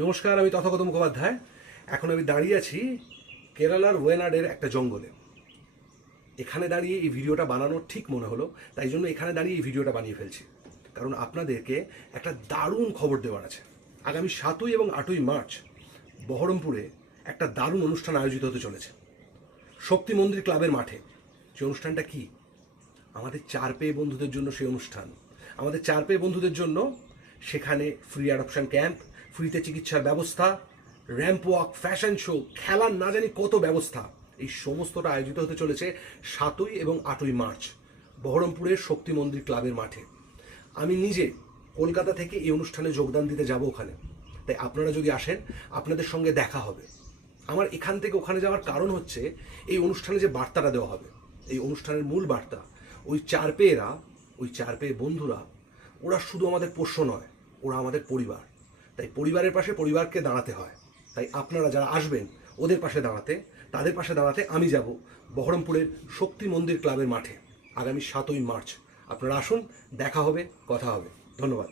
নমস্কার, আমি তথাগত মুখোপাধ্যায়। এখন আমি দাঁড়িয়ে আছি কেরালার ওয়েনাডের একটা জঙ্গলে। এখানে দাঁড়িয়ে এই ভিডিওটা বানানো ঠিক মনে হলো, তাই জন্য এখানে দাঁড়িয়ে এই ভিডিওটা বানিয়ে ফেলছি। কারণ আপনাদেরকে একটা দারুণ খবর দেওয়ার আছে। আগামী 7ই এবং 8ই মার্চ বহরমপুরে একটা দারুণ অনুষ্ঠান আয়োজিত হতে চলেছে শক্তি মন্দির ক্লাবের মাঠে। সেই অনুষ্ঠানটা কি? আমাদের চার পেয়ে বন্ধুদের জন্য সেই অনুষ্ঠান। আমাদের চার পেয়ে বন্ধুদের জন্য সেখানে ফ্রি অ্যাডপশন ক্যাম্প, ফ্রিতে চিকিৎসার ব্যবস্থা, র্যাম্প ওয়াক, ফ্যাশন শো, খেলার না জানি কত ব্যবস্থা। এই সমস্তটা আয়োজিত হতে চলেছে 7ই এবং 8ই মার্চ বহরমপুরের শক্তি মন্দির ক্লাবের মাঠে। আমি নিজে কলকাতা থেকে এই অনুষ্ঠানে যোগদান দিতে যাব ওখানে। তাই আপনারা যদি আসেন, আপনাদের সঙ্গে দেখা হবে। আমার এখান থেকে ওখানে যাওয়ার কারণ হচ্ছে এই অনুষ্ঠানে যে বার্তাটা দেওয়া হবে, এই অনুষ্ঠানের মূল বার্তা, ওই চার পেয়ে বন্ধুরা, ওরা শুধু আমাদের পোষ্য নয়, ওরা আমাদের পরিবার। তাই পরিবারের পাশে পরিবারকে দাঁড়াতে হয়। তাই আপনারা যারা আসবেন ওদের পাশে দাঁড়াতে, তাদের পাশে দাঁড়াতে আমি যাব বহরমপুরের শক্তি মন্দির ক্লাবের মাঠে আগামী 7ই মার্চ। আপনারা আসুন, দেখা হবে, কথা হবে। ধন্যবাদ।